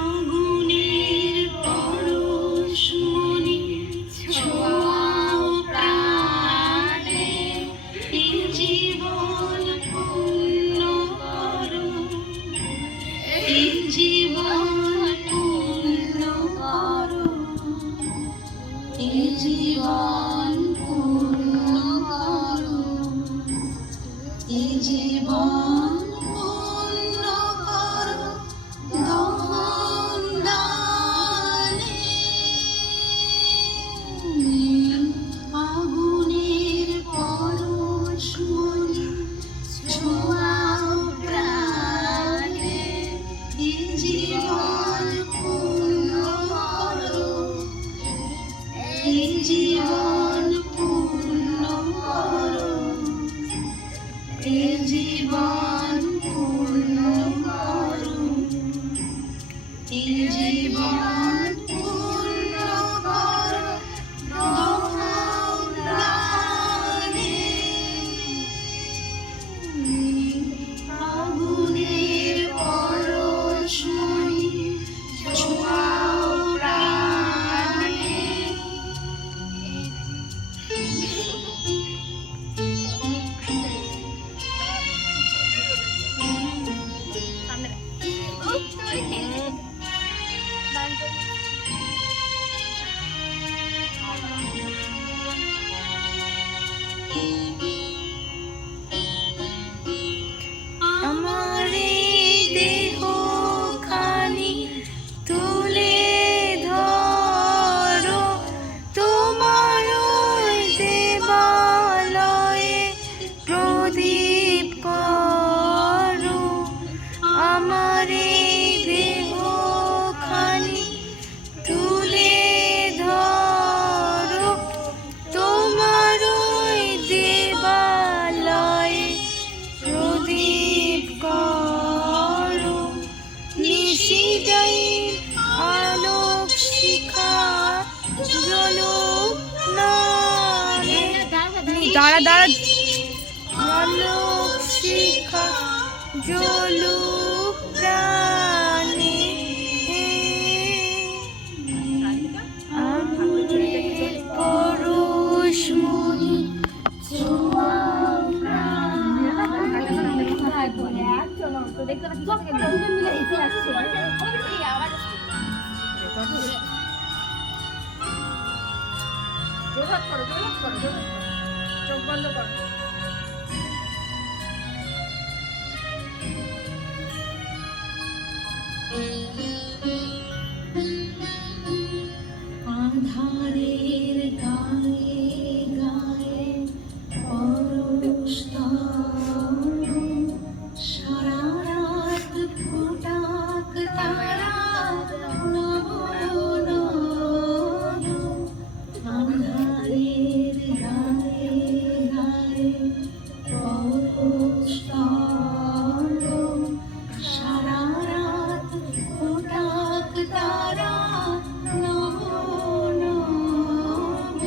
আগুনের পরশমণি ছোঁয়াও প্রাণে, এই জীবন পূর্ণ করো, এই জীবন পূর্ণ করো, এই জীবন পূর্ণ করো, এই জীবন পূর্ণ করো দহন দানে। আগুনের পরশমণি ছোঁয়াও প্রাণে, এই জীবন পূর্ণ করো, এই জীবন পূর্ণ করো, এই জীবন পূর্ণ করো, এই জীবন পূর্ণ করো দহন দানে। আগুনের পরশমণি ছোঁয়াও প্রাণে। আমার এই দেহখানি তুলে ধরো, তোমার ওই দেবালয়ে প্রদীপ করো। আমার এই দেহখানি তুলে ধরো, তোমার ওই দেবালয়ে প্রদীপ করো। নিশিদিন আলোক শিখা জ্বলুক প্রাণে, দাঁড়া আলোক শিখা জ্বলুক প্রাণে। আগুনের পরশমণি ছোঁয়াও চোখ বন্ধ করো। আধারের গায়ে গায়ে পরশ তরঙ্গ, সারা রাত ফোটাক তারা নব নব। আধারের গায়ে গায়ে পরশ তরঙ্গ, সারা রাত ফোটাক তারা নব নব।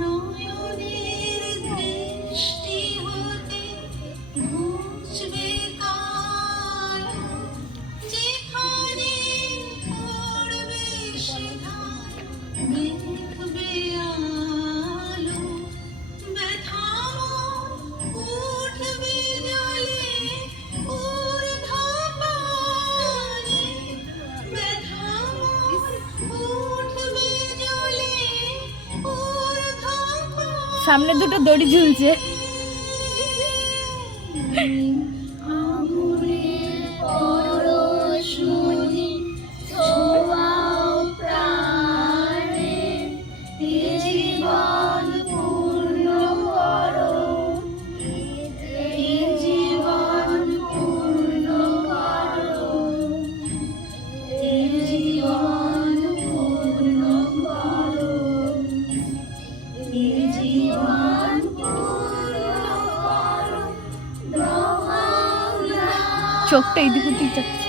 নয়নের দৃষ্টি হতে ঘুচবে কালো, যেখানে পড়বে সেখানে দেখবে আলো। ব্যথা উঠবে জলে ঊর্ধ্বপানে, ব্যথা উঠবে জলে ঊর্ধ্বপানে। সামনে দুটো দড়ি ঝুলছে। আগুনের পরশমণি ছোঁয়াও প্রাণে, এই জীবন পূর্ণ করো, এই জীবন পূর্ণ করো, এই জীবন পূর্ণ করো, এই জীবন পূর্ণ করো দহন দানে। চোখটা এদিক ওদিক যাচ্ছে।